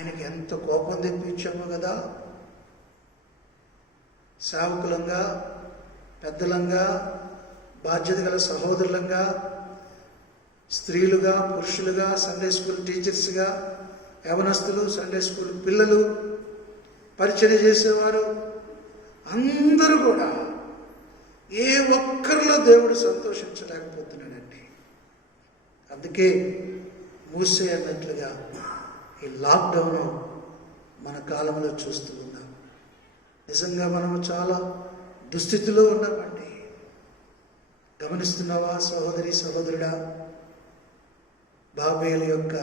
ఆయనకి ఎంత కోపం తెప్పించామో కదా. సేవకులంగా, పెద్దలంగా, బాధ్యత గల సహోదరులంగా, స్త్రీలుగా, పురుషులుగా, సండే స్కూల్ టీచర్స్గా, యవనస్తులు, సండే స్కూల్ పిల్లలు, పరిచర్య చేసేవారు అందరూ కూడా ఏ ఒక్కరిలో దేవుడు సంతోషించలేకపోతున్నాడండి. అందుకే మూసే అన్నట్లుగా ఈ లాక్డౌన్ మన కాలంలో చూస్తూ ఉన్నాం. నిజంగా మనము చాలా దుస్థితిలో ఉన్నామండి. గమనిస్తున్నావా సహోదరి, సహోదరుడా? బాబేలు యొక్క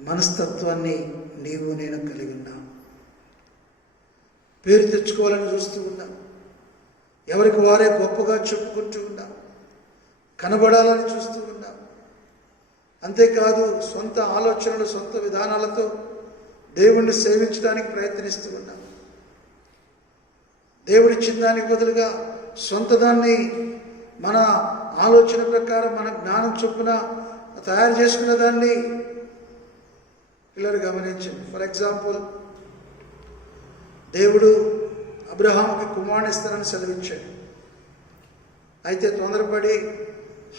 మనస్తత్వాన్ని నీవు నేను కలిగి ఉన్నాం. పేరు తెచ్చుకోవాలని చూస్తూ ఉన్నాం. ఎవరికి వారే గొప్పగా చెప్పుకుంటూ ఉన్నాం. కనబడాలని చూస్తూ ఉన్నాం. అంతేకాదు సొంత ఆలోచనలు, సొంత విధానాలతో దేవుణ్ణి సేవించడానికి ప్రయత్నిస్తూ ఉన్నాం. దేవుడిచ్చిన దానికి బదులుగా సొంత దాన్ని మన ఆలోచన ప్రకారం, మన జ్ఞానం చొప్పున తయారు చేసుకున్న దాన్ని పిల్లలు గమనించండి. ఫర్ ఎగ్జాంపుల్, దేవుడు అబ్రహాముకి కుమారుని ఇస్తానని సెలవిచ్చాడు. అయితే తొందరపడి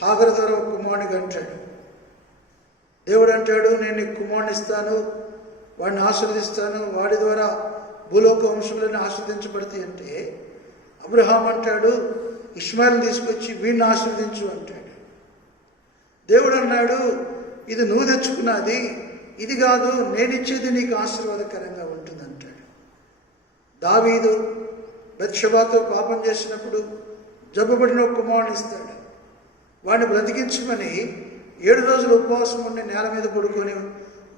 హాగరు ద్వారా ఒక కుమారునికి అంటాడు. దేవుడు అంటాడు, నేను నీకు కుమారుని ఇస్తాను, వాడిని ఆశీర్వదిస్తాను, వాడి ద్వారా భూలోక వంశములను ఆశీర్వదించబడతాయి అంటే అబ్రహాం అంటాడు, ఇష్మాయిల్ని తీసుకొచ్చి వీడిని ఆశీర్వదించు అంటాడు. దేవుడు అన్నాడు, ఇది నువ్వు తెచ్చుకున్నది, ఇది కాదు, నేనిచ్చేది నీకు ఆశీర్వాదకరంగా ఉంటుంది అంటాడు. దావీదు బత్షెబాతో పాపం చేసినప్పుడు జబ్బుపడిన ఒక కుమారుని ఇస్తాడు. వాడిని బ్రతికించమని 7 రోజులు ఉపవాసం ఉండి నేల మీద పడుకొని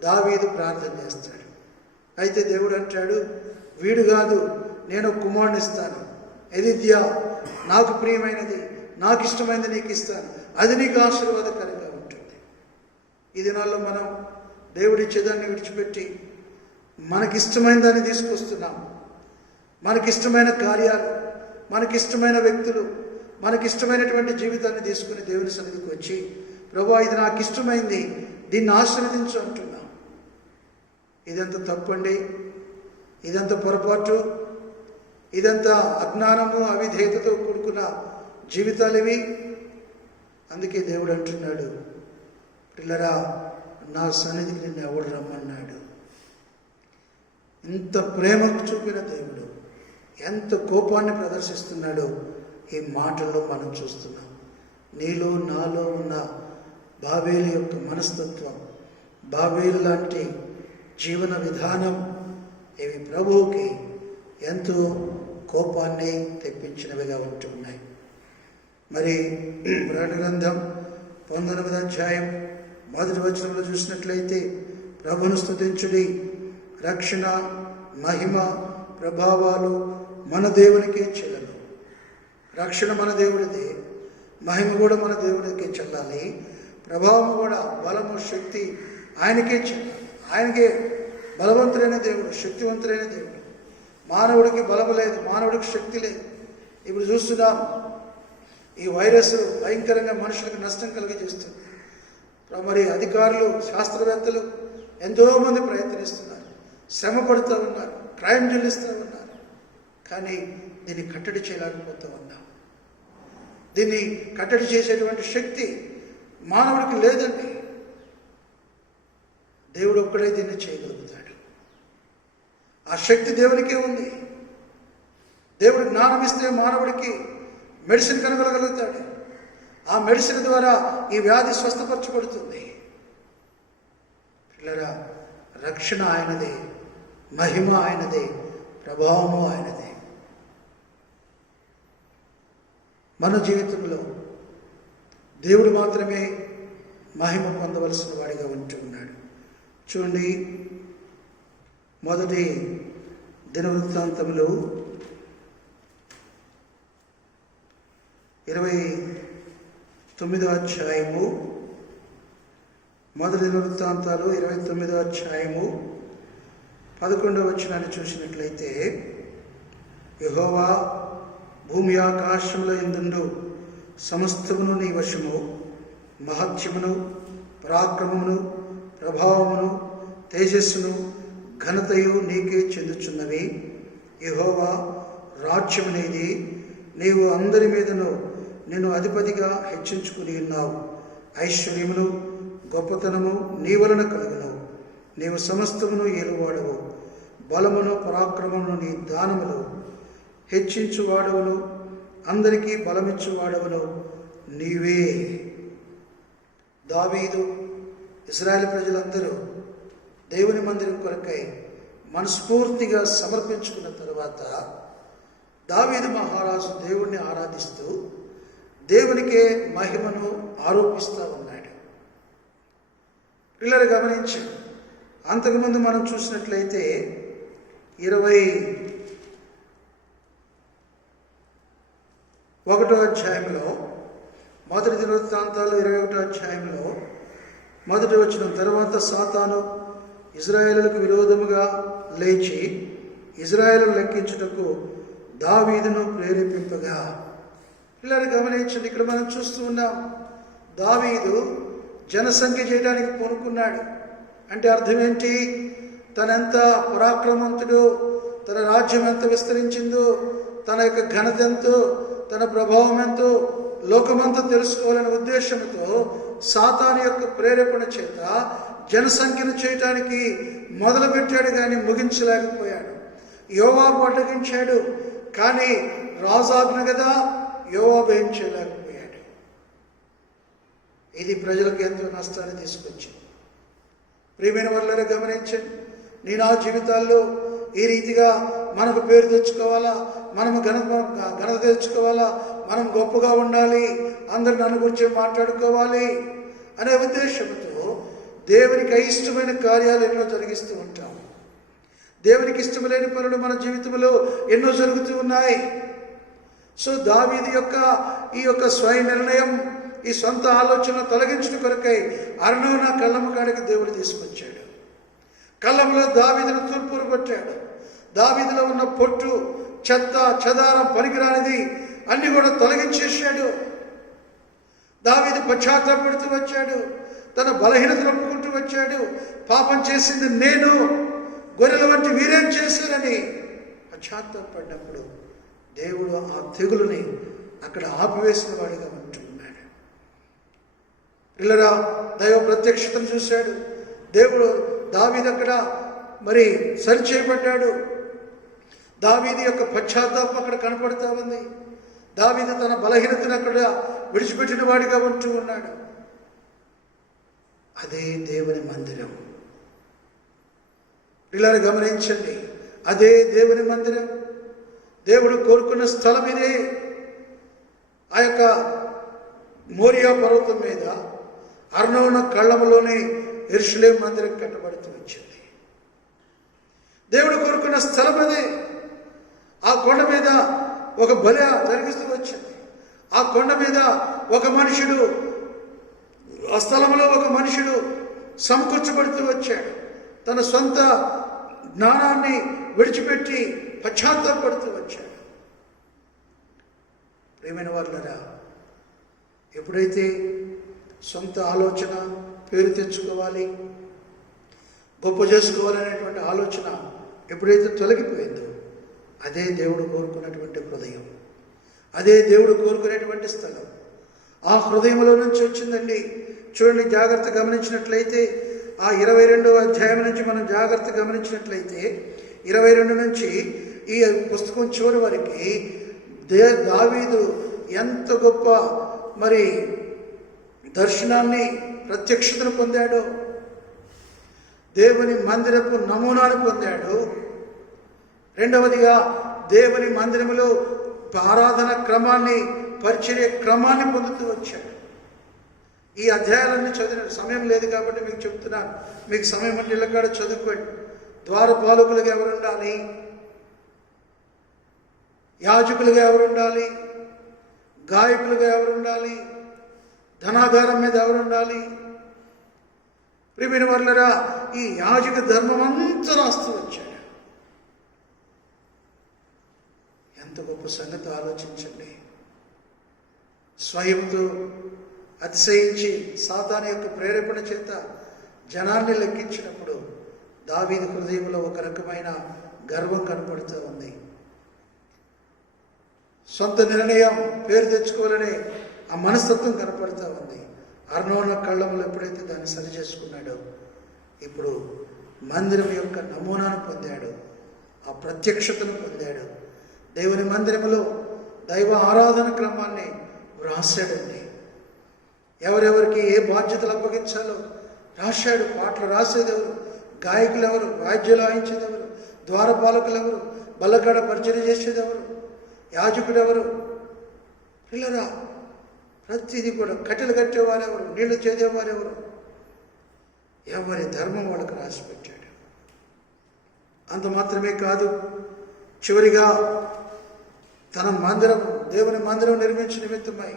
దావీదు ప్రార్థన చేస్తాడు. అయితే దేవుడు అంటాడు, వీడు కాదు, నేను కుమారుని ఇస్తాను, ఎదిద్యా, నాకు ప్రియమైనది, నాకు ఇష్టమైనది నీకు ఇస్తాను, అది నీకు ఆశీర్వాదకరంగా ఉంటుంది. ఈ దినాల్లో మనం దేవుడిచ్చేదాన్ని విడిచిపెట్టి మనకిష్టమైన దాన్ని తీసుకొస్తున్నాం. మనకిష్టమైన కార్యాలు, మనకిష్టమైన వ్యక్తులు, మనకిష్టమైనటువంటి జీవితాన్ని తీసుకుని దేవుని సన్నిధికి వచ్చి, ప్రభువా ఇది నాకు ఇష్టమైంది, దీన్ని ఆశీర్వదించు అంటున్నాం. ఇదంత తప్పండి, ఇదంత పొరపాటు, ఇదంతా అజ్ఞానము, అవిధేయతతో కూడుకున్న జీవితాలు ఇవి. అందుకే దేవుడు అంటున్నాడు, పిల్లరా నా సన్నిధికి నిన్ను ఎవడు రమ్మన్నాడు. ఇంత ప్రేమ చూపిన దేవుడు ఎంత కోపాన్ని ప్రదర్శిస్తున్నాడో ఈ మాటల్లో మనం చూస్తున్నాం. నీలో నాలో ఉన్న బాబేలు యొక్క మనస్తత్వం, బాబేలు లాంటి జీవన విధానం, ఇవి ప్రభువుకి ఎంతో కోపాన్ని తెప్పించినవిగా ఉంటున్నాయి. మరి ప్రకటన గ్రంథం 19వ అధ్యాయం 1వ వచనంలో చూసినట్లయితే, ప్రభువును స్తుతించుడి, రక్షణ, మహిమ, ప్రభావాలు మన దేవునికే చెల్లలు. రక్షణ మన దేవుడిదే, మహిమ కూడా మన దేవుడికే చెల్లాలి, ప్రభావం కూడా, బలము, శక్తి ఆయనకే చెల్లాలి. ఆయనకే బలవంతుడైన దేవుడు, శక్తివంతుడైన దేవుడు. మానవుడికి బలము లేదు, మానవుడికి శక్తి లేదు. ఇప్పుడు చూస్తున్నాం, ఈ వైరస్ భయంకరంగా మనుషులకు నష్టం కలిగజేస్తుంది. మరి అధికారులు, శాస్త్రవేత్తలు ఎంతోమంది ప్రయత్నిస్తున్నారు, శ్రమ పడుతూ ఉన్నారు, క్రైమ్ చెల్లిస్తూ ఉన్నారు. కానీ దీన్ని కట్టడి చేయలేకపోతూ ఉన్నాం. దీన్ని కట్టడి చేసేటువంటి శక్తి మానవుడికి లేదండి. దేవుడు ఒక్కడే దీన్ని చేయగలుగుతాడు. ఆ శక్తి దేవునికే ఉంది. దేవుడు జ్ఞానం ఇస్తే మానవుడికి మెడిసిన్ కనుగొనగలుగుతాడు. ఆ మెడిసిన్ ద్వారా ఈ వ్యాధి స్వస్థపరచబడుతుంది. పిల్లరా, రక్షణ ఆయనదే, మహిమ ఆయనదే, ప్రభావము ఆయనదే. మన జీవితంలో దేవుడు మాత్రమే మహిమ పొందవలసిన వాడిగా ఉంటూ ఉన్నాడు. చూడండి, మొదటి దినవృత్తాంతములు 29వ అధ్యాయము, మొదటి దినవృత్తాంతాలు 29వ అధ్యాయము 11వ వచనాన్ని చూసినట్లయితే, యెహోవా భూమి ఆకాశముల యందుండు సమస్తమును నీ వశము, మహత్యమును, పరాక్రమమును, ప్రభావమును, తేజస్సును ఘనతయు నీకే చెందుచున్నవి. యెహోవా రాజ్యము నీది, నీవు అందరి మీదను నిన్ను అధిపతిగా హెచ్చించుకుని ఉన్నావు. ఐశ్వర్యమును గొప్పతనము నీ వలన కలుగును. నీవు సమస్తమును ఏలువాడవు. బలమును పరాక్రమమును నీ దానములు హెచ్చించువాడవును. అందరికీ బలమిచ్చువాడవును నీవే. దావీదు ఇశ్రాయేలు ప్రజలందరూ దేవుని మందిరం కొరకై మనస్ఫూర్తిగా సమర్పించుకున్న తరువాత దావీదు మహారాజు దేవుణ్ణి ఆరాధిస్తూ దేవునికే మహిమను ఆరోపిస్తూ ఉన్నాడు. పిల్లలు గమనించి, అంతకుముందు మనం చూసినట్లయితే 21వ అధ్యాయంలో, మొదటి దినవృత్తాంతాలు 21వ అధ్యాయంలో మొదటి వచనం, తర్వాత సాతాను ఇశ్రాయేలులకు విరోధముగా లేచి ఇశ్రాయేలును లెక్కించుటకు దావీదును ప్రేరేపింపగా. పిల్లలు గమనించండి, ఇక్కడ మనం చూస్తూ ఉన్నాం, దావీదు జనసంఖ్య చేయడానికి పూనుకున్నాడు. అంటే అర్థం ఏంటి? తనెంత పరాక్రమవంతుడు, తన రాజ్యం ఎంత విస్తరించిందో, తన యొక్క ఘనత ఎంతో, తన ప్రభావం ఎంతో లోకమంతా తెలుసుకోవాలనే ఉద్దేశంతో సాతాను యొక్క ప్రేరేపణ చేత జనసంఖ్యను చేయటానికి మొదలుపెట్టాడు, కానీ ముగించలేకపోయాడు. యోవాబు అడ్డగించాడు, కానీ రాజాజ్ఞ కదా, యోవాబు ఏం చేయలేకపోయాడు. ఇది ప్రజలకు ఎంతో నష్టాన్ని తీసుకొచ్చింది. ప్రియమైన వాళ్ళని గమనించండి, నీ నా జీవితాల్లో ఈ రీతిగా మనకు పేరు తెచ్చుకోవాలా, మనము ఘనత తెచ్చుకోవాలా, మనం గొప్పగా ఉండాలి, అందరు నన్ను గురించి మాట్లాడుకోవాలి అనే ఉద్దేశంతో దేవునికి అయిష్టమైన కార్యాలు ఎన్నో జరిగిస్తూ ఉంటాం. దేవునికి ఇష్టం లేని పనులు మన జీవితంలో ఎన్నో జరుగుతూ ఉన్నాయి. సో దావీదు యొక్క ఈ యొక్క స్వయం నిర్ణయం, ఈ సొంత ఆలోచన తొలగించిన కొరకై అర్నోనా కళ్ళము కాడికి దేవుడు తీసుకొచ్చాడు. కళ్ళములో దావీదును తూర్పురు కొట్టాడు. దావీదులో ఉన్న పొట్టు, చెత్త, చెదారం, పనికిరానిది అన్ని కూడా తొలగించేశాడు. దావీదు పశ్చాత్తాపడుతూ వచ్చాడు, తన బలహీనతను ఒప్పుకుంటూ వచ్చాడు. పాపం చేసింది నేను, గొర్రెల వంటి వీరేం చేశారని పశ్చాత్తాపడినప్పుడు దేవుడు ఆ తెగులుని అక్కడ ఆపివేసిన వాడిగా ఉంటున్నాడు. పిల్లరా, దైవ ప్రత్యక్షతను చూశాడు దేవుడు. దావీదు అక్కడ మరి సరిచేయబడ్డాడు. దావీదు యొక్క పశ్చాత్తాపం అక్కడ కనపడుతూ ఉంది. దావీదు తన బలహీనతను అక్కడ విడిచిపెట్టిన వాడిగా ఉంటూ ఉన్నాడు. అదే దేవుని మందిరం. పిల్లలు గమనించండి, అదే దేవుని మందిరం. దేవుడు కోరుకున్న స్థలం ఇదే. ఆ యొక్క మోరియా పర్వతం మీద అర్నోను కళ్ళములోనే యెరూషలేము మందిరం కట్టబడుతూ వచ్చింది. దేవుడు కోరుకున్న స్థలం అదే. ఆ కొండ మీద ఒక బలి జరిగిస్తూ వచ్చింది. ఆ కొండ మీద ఒక మనుషుడు, ఆ స్థలంలో ఒక మనుషుడు సమకూర్చబడుతూ వచ్చాడు. తన సొంత జ్ఞానాన్ని విడిచిపెట్టి పశ్చాత్తాపడుతూ వచ్చాడు. ప్రియమైన వారులారా, ఎప్పుడైతే సొంత ఆలోచన, పేరు తెచ్చుకోవాలి, గొప్ప చేసుకోవాలనేటువంటి ఆలోచన ఎప్పుడైతే తొలగిపోయిందో, అదే దేవుడు కోరుకున్నటువంటి హృదయం, అదే దేవుడు కోరుకునేటువంటి స్థలం. ఆ హృదయంలో నుంచి వచ్చిందండి. చూడండి, జాగ్రత్త గమనించినట్లయితే ఆ 22వ అధ్యాయం నుంచి మనం జాగ్రత్త గమనించినట్లయితే 22 నుంచి ఈ పుస్తకం చివరి వరకు దావీదు ఎంత గొప్ప మరి దర్శనాన్ని, ప్రత్యక్షతను పొందాడో, దేవుని మందిరపు నమూనాను పొందాడు. రెండవదిగా దేవుని మందిరములో ఆరాధన క్రమాన్ని, పరిచర్య క్రమాన్ని పొందుతూ వచ్చాడు. ఈ అధ్యాయాలన్నీ చదివిన సమయం లేదు కాబట్టి మీకు చెప్తున్నాను. మీకు సమయం అంటే ఇళ్ళకాడ చదువుకోండి. ద్వారపాలకులుగా ఎవరుండాలి, యాజకులుగా ఎవరుండాలి, గాయకులుగా ఎవరుండాలి, ధనాధారం మీద ఎవరుండాలి. ప్రియమైన వారులారా, ఈ యాజక ధర్మం అంతా రాస్తూ వచ్చాడు. ఎంత గొప్ప సంగతి ఆలోచించండి. స్వయంతో అతిశయించి సాతాను యొక్క ప్రేరేపణ చేత జనాన్ని లెక్కించినప్పుడు దావీదు హృదయంలో ఒక రకమైన గర్వం కనపడుతూ ఉంది. సొంత నిర్ణయం, పేరు తెచ్చుకోవాలనే ఆ మనస్తత్వం కనపడుతూ ఉంది. అర్నోన కళ్ళములు ఎప్పుడైతే దాన్ని సరి చేసుకున్నాడో, ఇప్పుడు మందిరం యొక్క నమూనాను పొందాడు, ఆ ప్రత్యక్షతను పొందాడు. దేవుని మందిరంలో దైవ ఆరాధన క్రమాన్ని రాశాడండి. ఎవరెవరికి ఏ బాధ్యతలు అప్పగించాలో రాశాడు. పాటలు రాసేదెవరు, గాయకులు ఎవరు, వాద్యాలు వాయించేదెవరు, ద్వారపాలకులు ఎవరు, బల్లకాడ పరిచయం చేసేదెవరు, యాజకుడు ఎవరు, పిల్లరా ప్రతిదీ కూడా కట్టెలు కట్టేవారెవరు, నీళ్లు చేదేవారెవరు, ఎవరి ధర్మం వాళ్ళకు రాసి పెట్టాడు. అంత మాత్రమే కాదు, చివరిగా తన మందిరం, దేవుని మందిరం నిర్మించిన నిమిత్తమై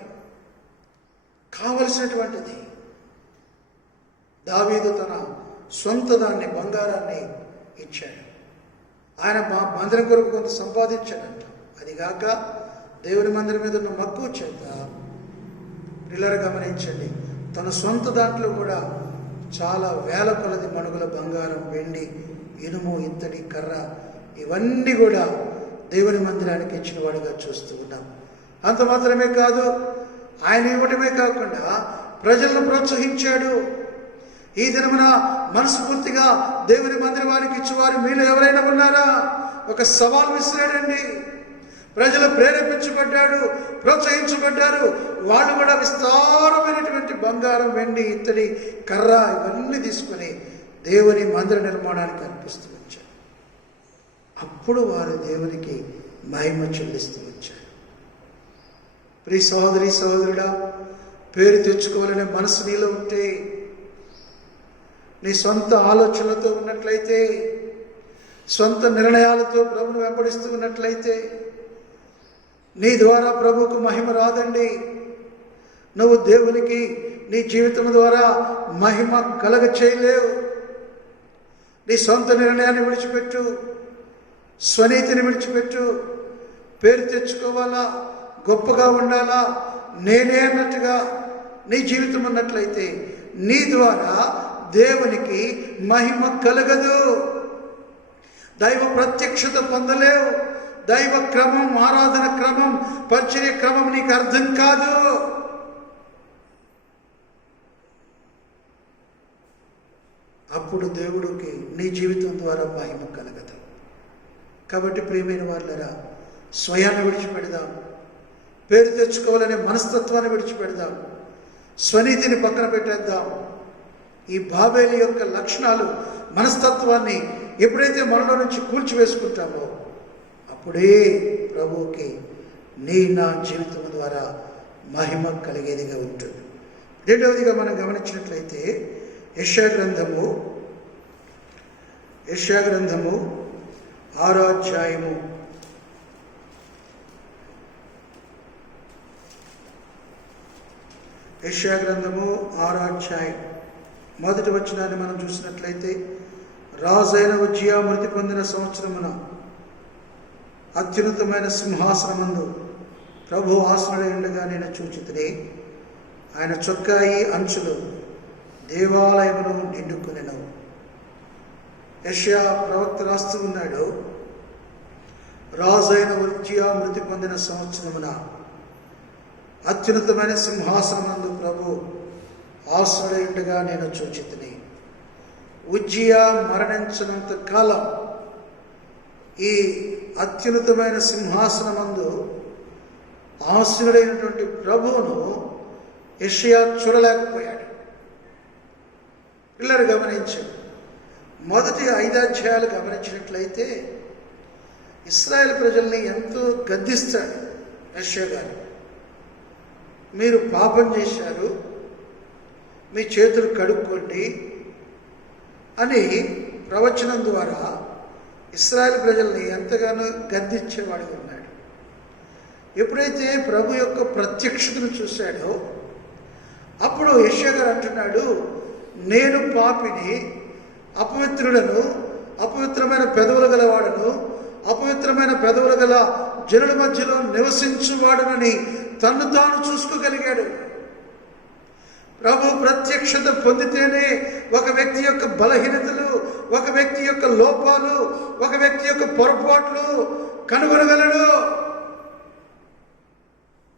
కావలసినటువంటిది దావీదు తన సొంత దాన్ని, బంగారాన్ని ఇచ్చాడు. ఆయన మందిరం కొరకు కొంత సంపాదించాడంట. అదిగాక దేవుని మందిరం మీద ఉన్న మక్కువ చేత పిల్లలు గమనించండి, తన సొంత దాంట్లో కూడా చాలా వేల కొలది మణుగుల బంగారం, వెండి, ఇనుము, ఇత్తడి, కర్ర ఇవన్నీ కూడా దేవుని మందిరానికి ఇచ్చిన వాడుగా చూస్తూ ఉన్నాం. అంత మాత్రమే కాదు, ఆయన ఇవ్వటమే కాకుండా ప్రజలను ప్రోత్సహించాడు. ఈ దినమున మనస్ఫూర్తిగా దేవుని మందిరానికి ఇచ్చేవారు మీలో ఎవరైనా ఉన్నారా? ఒక సవాల్ విసిరాడండి. ప్రజలు ప్రేరేపించబడ్డాడు, ప్రోత్సహించబడ్డారు. వాళ్ళు కూడా విస్తారమైనటువంటి బంగారం, వెండి, ఇత్తడి, కర్ర ఇవన్నీ తీసుకొని దేవుని మందిర నిర్మాణానికి అర్పిస్తూ వచ్చారు. అప్పుడు వారు దేవునికి మహిమ చెల్లిస్తూ వచ్చారు. ప్రియ సహోదరి సహోదరుడా, పేరు తెచ్చుకోవాలనే మనసు నీలో ఉంటే, నీ సొంత ఆలోచనలతో ఉన్నట్లయితే, సొంత నిర్ణయాలతో ప్రభువును వెంబడిస్తూ ఉన్నట్లయితే నీ ద్వారా ప్రభువుకు మహిమ రాదండి. నువ్వు దేవునికి నీ జీవితం ద్వారా మహిమ కలగ చేయలేవు. నీ సొంత నిర్ణయాన్ని విడిచిపెట్టు, స్వనీతిని విడిచిపెట్టు. పేరు తెచ్చుకోవాలా, గొప్పగా ఉండాలా, నేనే అన్నట్టుగా నీ జీవితం ఉన్నట్లయితే నీ ద్వారా దేవునికి మహిమ కలగదు. దైవ ప్రత్యక్షత పొందలేవు. దైవ క్రమం, ఆరాధన క్రమం, పరిచర్య క్రమం నీకు అర్థం కాదు. అప్పుడు దేవుడికి నీ జీవితం ద్వారా మహిమ కలగదు. కాబట్టి ప్రియమైన వాళ్ళరా, స్వయాన్ని విడిచిపెడదాం, పేరు తెచ్చుకోవాలనే మనస్తత్వాన్ని విడిచిపెడదాం, స్వనీతిని పక్కన పెట్టేద్దాం. ఈ బాబేలు యొక్క లక్షణాలు, మనస్తత్వాన్ని ఎప్పుడైతే మనలో నుంచి కూల్చివేసుకుంటామో అప్పుడే ప్రభువుకి నా జీవితం ద్వారా మహిమ కలిగేదిగా ఉంటుంది. రెండవదిగా మనం గమనించినట్లయితే యెషయా గ్రంథము 6వ అధ్యాయము 6వ అధ్యాయం 1వ వచనాన్ని మనం చూసినట్లయితే, రాజైన ఉజ్జియా మృతి పొందిన సంవత్సరమున అత్యున్నతమైన సింహాసనమందు ప్రభు ఆసనుడై ఉండగా నేను చూచితిని. ఆయన చొక్కాయి అంచులు దేవాలయమును నిండుకొనెను. యెషయా ప్రవక్త రాస్తూ ఉన్నాడు, రాజైన ఉజ్జియా మృతి పొందిన సంవత్సరమున అత్యున్నతమైన సింహాసనమందు ప్రభు ఆసనుడై ఉండగా నేను చూచితిని. ఉజ్జియా మరణించినంత కాలం ఈ అత్యున్నతమైన సింహాసనమందు ఆసనుడైనటువంటి ప్రభువును యెషయా చూడలేకపోయాడు. పిల్లలు గమనించారు. మొదటి 5 అధ్యాయాలు గమనించినట్లయితే ఇశ్రాయేల్ ప్రజల్ని ఎంతో గద్దిస్తాడు యెషయా గారు. మీరు పాపం చేశారు, మీ చేతులు కడుక్కోండి అని ప్రవచనం ద్వారా ఇశ్రాయేల్ ప్రజల్ని ఎంతగానో గద్దించేవాడిగా ఉన్నాడు. ఎప్పుడైతే ప్రభు యొక్క ప్రత్యక్షతను చూశాడో అప్పుడు యెషయా గారు అంటున్నాడు, నేను పాపిని, అపవిత్రులను, అపవిత్రమైన పెదవులు గలవాడను, అపవిత్రమైన పెదవులు గల జనుల మధ్యలో నివసించువాడునని తన్ను తాను చూసుకోగలిగాడు. ప్రభు ప్రత్యక్షత పొందితేనే ఒక వ్యక్తి యొక్క బలహీనతలు, ఒక వ్యక్తి యొక్క లోపాలు, ఒక వ్యక్తి యొక్క పొరపాట్లు కనుగొనగలడు.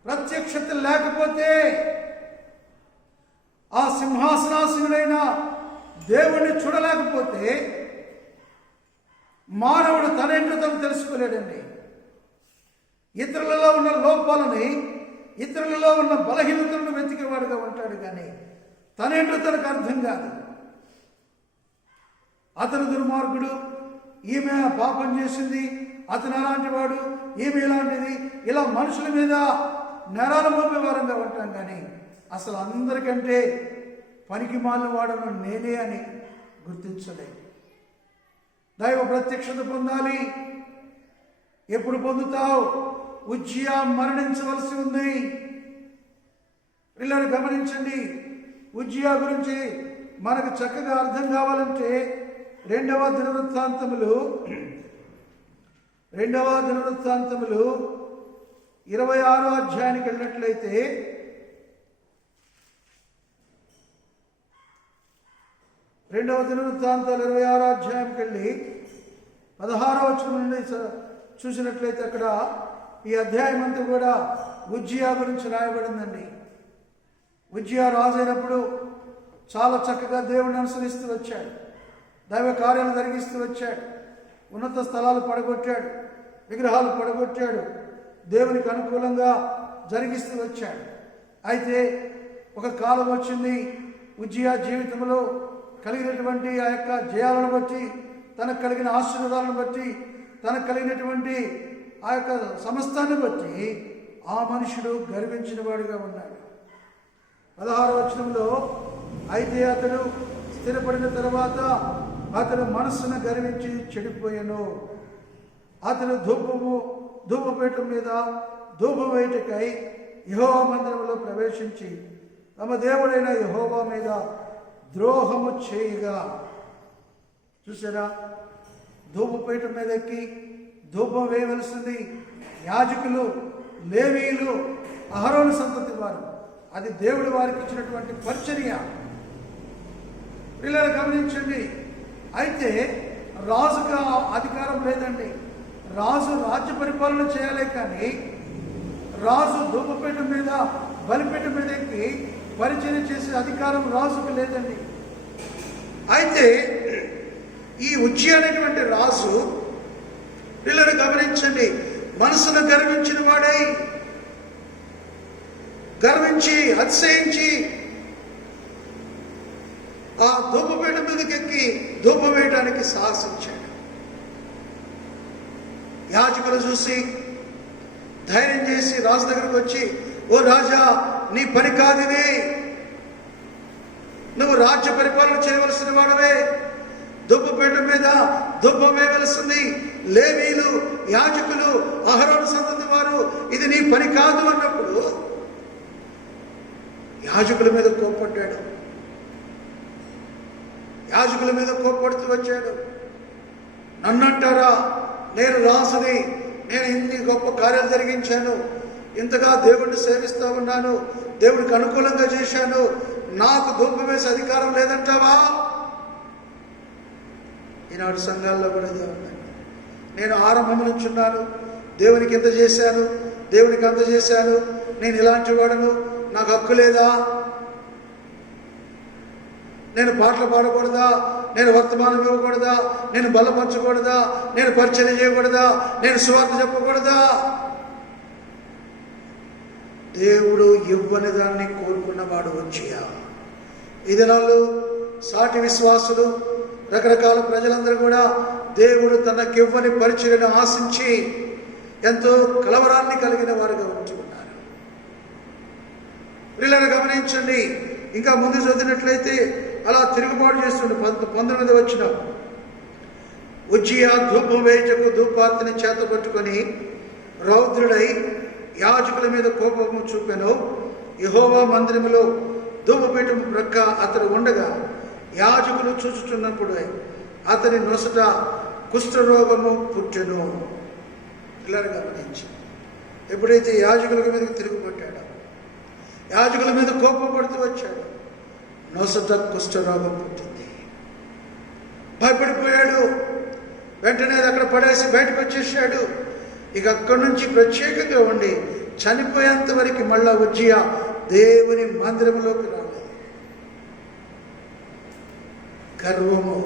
ప్రత్యక్షత లేకపోతే ఆ సింహాసనాసీనుడైన దేవుణ్ణి చూడలేకపోతే మానవుడు తనేంటో తను తెలుసుకోలేడండి. ఇతరులలో ఉన్న లోపాలని, ఇతరులలో ఉన్న బలహీనతలను వెతికేవాడుగా ఉంటాడు, కానీ తనేంటో తనకు అర్థం కాదు. అతను దుర్మార్గుడు, ఈమె పాపం చేసింది, అతను అలాంటి వాడు, ఈమె ఇలాంటిది, ఇలా మనుషుల మీద నేరాలు మోపేవారంగా ఉంటాం, కానీ అసలు అందరికంటే పనికి మాలిన వాడను నేనే అని గుర్తించలేదు. దైవ ప్రత్యక్షత పొందాలి. ఎప్పుడు పొందుతావు? ఉజ్జియా మరణించవలసి ఉంది. పిల్లలు గమనించండి, ఉజ్జియా గురించి మనకు చక్కగా అర్థం కావాలంటే రెండవ దినవృత్తాంతములు 26వ అధ్యాయానికి వెళ్ళినట్లయితే రెండవ దినవృత్తాంతాలు 26వ అధ్యాయంకి వెళ్ళి 16వ వచనం నుండి చూసినట్లయితే అక్కడ ఈ అధ్యాయం అంతా కూడా ఉజ్జియా గురించి రాయబడిందండి. ఉజ్జియా రాజు అయినప్పుడు చాలా చక్కగా దేవుడిని అనుసరిస్తూ వచ్చాడు, దైవ కార్యాలు జరిగిస్తూ వచ్చాడు, ఉన్నత స్థలాలు పడగొట్టాడు, విగ్రహాలు పడగొట్టాడు, దేవునికి అనుకూలంగా జరిగిస్తూ వచ్చాడు. అయితే ఒక కాలం వచ్చింది, ఉజ్జియా జీవితంలో కలిగినటువంటి ఆ యొక్క జయాలను బట్టి, తనకు కలిగిన ఆశీర్వాదాలను బట్టి, తనకు కలిగినటువంటి ఆ యొక్క సమస్తాన్ని బట్టి ఆ మనుషుడు గర్వించిన వాడిగా ఉన్నాడు. 16వ వచనంలో, అయితే అతడు స్థిరపడిన తర్వాత అతడు మనస్సును గర్వించి చెడిపోయాను. అతడు ధూపపీఠం మీద ధూపం వేయుటకై యెహోవా మందిరంలో ప్రవేశించి తమ దేవుడైన యెహోవా మీద ద్రోహము చేయగా. చూసారా, ధూపపీఠం మీద ఎక్కి ధూపం వేయవలసింది యాజకులు, లేవీయులు, అహరోను సంతతి వారు. అది దేవుడు వారికి ఇచ్చినటువంటి పరిచర్య. పిల్లలు గమనించండి, అయితే రాజుగా అధికారం లేదండి. రాజు రాజ్య పరిపాలన చేయాలి, కానీ రాజు ధూపపీఠం మీద బలిపీఠం మీద ఎక్కి పరిచర్య చేసే అధికారం రాజుకు లేదండి. అయితే ఈ ఉజ్జియా అనేటువంటి రాజు, పిల్లలు గమనించండి, మనసును గర్వించిన వాడై, గర్వించి అతిశయించి ఆ ధూపపీఠం మీదకి ఎక్కి ధూపం వేయడానికి సాహసించాడు. యాజకులు చూసి ధైర్యం చేసి రాజు దగ్గరకు వచ్చి, ఓ రాజా, నీ పని కాదిది, నువ్వు రాజ్య పరిపాలన చేయవలసిన వాడవే, ధూపపీఠం మీద ధూపం వేయవలసింది లేవీలు, యాజకులు, అహరోను సంతతి వారు, ఇది నీ పని కాదు అన్నప్పుడు యాజకుల మీద కోప్పడ్డాడు. యాజకుల మీద కోప్పడుతూ వచ్చాడు. నన్నంటారా, నేను రాజుని, నేను ఇన్ని గొప్ప కార్యాలు జరిగించాను, ఇంతగా దేవుడిని సేవిస్తూ ఉన్నాను, దేవుడికి అనుకూలంగా చేశాను, నాకు ధూపం వేసే అధికారం లేదంటావా? ఈనాడు సంఘాల్లో కూడా ఇదే ఉందండి. నేను ఆరంభం నుంచి ఉన్నాను, దేవునికి ఎంత చేశాను, దేవునికి అంత చేశాను, నేను ఇలాంటి వాడను, నాకు హక్కు లేదా, నేను పాటలు పాడకూడదా, నేను వర్తమానం ఇవ్వకూడదా, నేను బలపరచకూడదా, నేను పరిచయం చేయకూడదా, నేను సువార్త చెప్పకూడదా? దేవుడు ఇవ్వని దాన్ని కోరుకున్నవాడు ఉజ్జియా. ఈ దినాల్లో సాటి విశ్వాసులు, రకరకాల ప్రజలందరూ కూడా దేవుడు తనకివ్వని పరిచర్యను ఆశించి ఎంతో కలవరాన్ని కలిగిన వారుగా ఉంటున్నారు. పిల్లలు గమనించండి, ఇంకా ముందు చదివినట్లయితే అలా తిరుగుబాటు చేస్తుండే 19వ వచనం, ఉజ్జియా ధూపం వేయుటకు ధూపార్తిని చేత పట్టుకొని రౌద్రుడై యాజకుల మీద కోపము చూపెను. యెహోవా మందిరములో ధూపపీఠము ప్రక్క అతడు ఉండగా యాజకులు చూచుచున్నప్పుడు అతని నొసట కుష్ఠరోగము పుట్టెను. పిల్లలు గమనించి, ఎప్పుడైతే యాజకుల మీదకి తిరుగుపట్టాడో, యాజకుల మీద కోపం పడుతూ వచ్చాడు, నొసట కుష్ఠరోగం పుట్టింది. భయపడిపోయాడు. వెంటనే అక్కడ పడేసి బయటకు వచ్చేసాడు. ఇక అక్కడి నుంచి ప్రత్యేకంగా ఉండి చనిపోయేంత వరకు మళ్ళా ఉజ్జియా దేవుని మందిరంలోకి రాలేదు. గర్వము.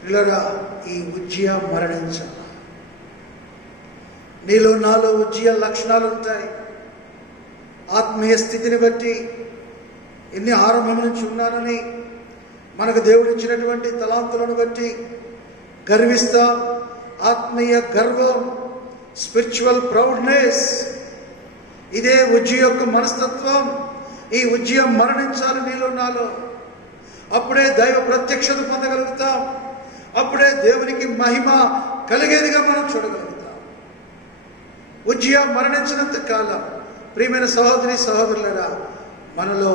పిల్లరా, ఈ ఉజ్జియా మరణించాల. నీలో నాలో ఉజ్జియా లక్షణాలు ఉంటాయి. ఆత్మీయ స్థితిని బట్టి ఎన్ని ఆరంభం నుంచి ఉన్నానని మనకు దేవుడు ఇచ్చినటువంటి తలాంతులను బట్టి గర్విస్తాం. ఆత్మీయ గర్వం, స్పిరిచువల్ ప్రౌడ్నెస్, ఇదే ఉజ్జియా యొక్క మనస్తత్వం. ఈ ఉజ్జియా మరణించాలి నీలో నాలో. అప్పుడే దైవ ప్రత్యక్షత పొందగలుగుతాం. అప్పుడే దేవునికి మహిమ కలిగేదిగా మనం చూడగలుగుతాం. ఉజ్జియా మరణించినంత కాలం ప్రియమైన సహోదరి సహోదరులారా, మనలో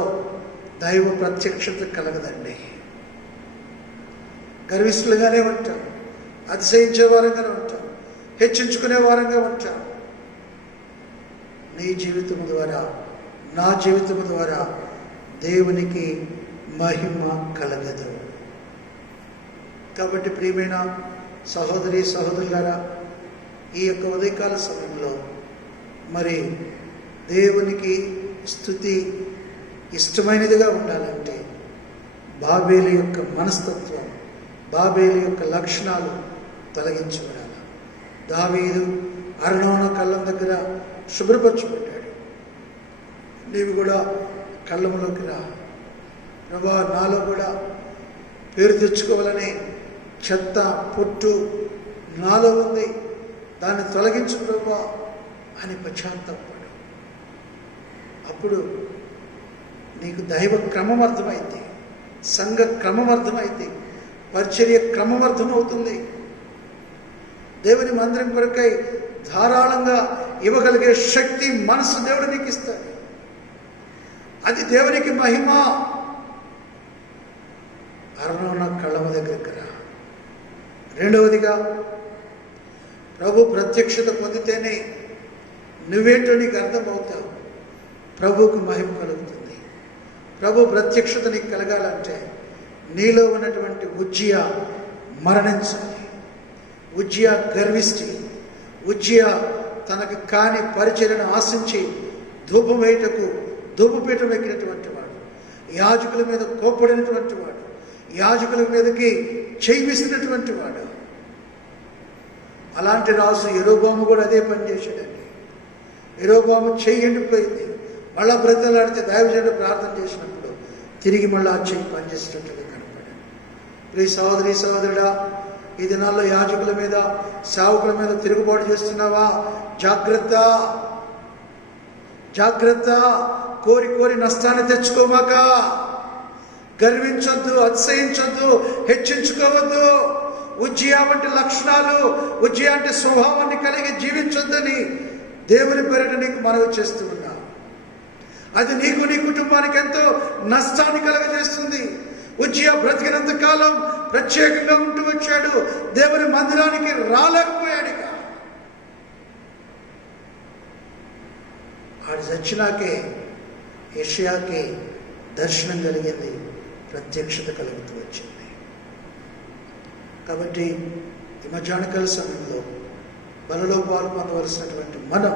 దైవ ప్రత్యక్షత కలగదండి. గర్విష్ఠులుగానే ఉంటాం, అతిశయించే వారంగానే ఉంటాం, హెచ్చించుకునే వారంగా ఉంటాం. నీ జీవితం ద్వారా, నా జీవితం ద్వారా దేవునికి మహిమ కలగదు. కాబట్టి ప్రియమైన సహోదరి సహోదరులారా, ఈ యొక్క ఉదయకాల సమయంలో మరి దేవునికి స్తుతి ఇష్టమైనదిగా ఉండాలంటే బాబేలు యొక్క మనస్తత్వం, బాబేలు యొక్క లక్షణాలు తొలగించబడాలి. దావీదు అర్నోను కళ్ళం దగ్గర శుభ్రపరచుకుంటాడు. నీవు కూడా కళ్ళంలోకి రా ప్రభా, నాలో కూడా పేరు తెచ్చుకోవాలని చెత్త పొట్టు నాలో ఉంది, దాన్ని తొలగించు ప్రభా అని పశ్చాత్తాపడు. అప్పుడు నీకు దైవ క్రమం అర్థమైంది, సంఘ క్రమం అర్థమైంది, పరిచర్య క్రమం అర్థమవుతుంది. దేవుని మందిరం కొరకై ధారాళంగా ఇవ్వగలిగే శక్తి, మనసు దేవుడు నీకు ఇస్తాడు. అది దేవునికి మహిమ. అర్నోను కళ్ళమ దగ్గరికి రా. రెండవదిగా, ప్రభు ప్రత్యక్షత పొందితేనే నువ్వేంటో నీకు అర్థమవుతావు. ప్రభువుకు మహిమ కలుగుతుంది. ప్రభు ప్రత్యక్షత నీకు కలగాలంటే నీలో ఉన్నటువంటి ఉజ్జియా మరణించాలి. ఉజ్జియా గర్విష్టి. ఉజ్జియా తనకు కాని పరిచర్యను ఆశించి ధూపం వేయుటకు ధూపపీఠం ఎక్కినటువంటి వాడు, యాజకుల మీద కోప్పడినటువంటి వాడు, యాజకుల మీదకి చేయి విసినటువంటి వాడు. అలాంటి రాజు యెరోబోము కూడా అదే పని చేశాడండి. యెరోబోము చెయ్యి ఎండిపోయింది. మళ్ళా బ్రతలాడితే దైవజనుడు ప్రార్థన చేసినప్పుడు తిరిగి మళ్ళా చెయ్యి పనిచేసినట్టుగా కనపడాడు. ప్రియ సహోదరి సహోదరుడా, ఈ దినాల్లో యాజకుల మీద సేవకుల మీద తిరుగుబాటు చేస్తున్నావా? జాగ్రత్త, జాగ్రత్త. కోరి కోరి నష్టాన్ని తెచ్చుకోమాక. గర్వించొద్దు, అతిశయించొద్దు, హెచ్చించుకోవద్దు. ఉజ్జియా వంటి లక్షణాలు, ఉజ్జియా అంటే స్వభావాన్ని కలిగి జీవించొద్దని దేవుని పేరిట నీకు మనవి చేస్తూ ఉన్నా. అది నీకు నీ కుటుంబానికి ఎంతో నష్టాన్ని కలగజేస్తుంది. ఉజ్జియా బ్రతికినంత కాలం ప్రత్యేకంగా ఉంటూ వచ్చాడు. దేవుని మందిరానికి రాలేకపోయాడు. ఆడు చచ్చినాకే యెషయాకి దర్శనం కలిగింది, ప్రత్యక్షత కలుగుతూ వచ్చింది. కాబట్టి ఈ మధ్యాహ్నకాల సమయంలో బలలో పాలు పొందవలసినటువంటి మనం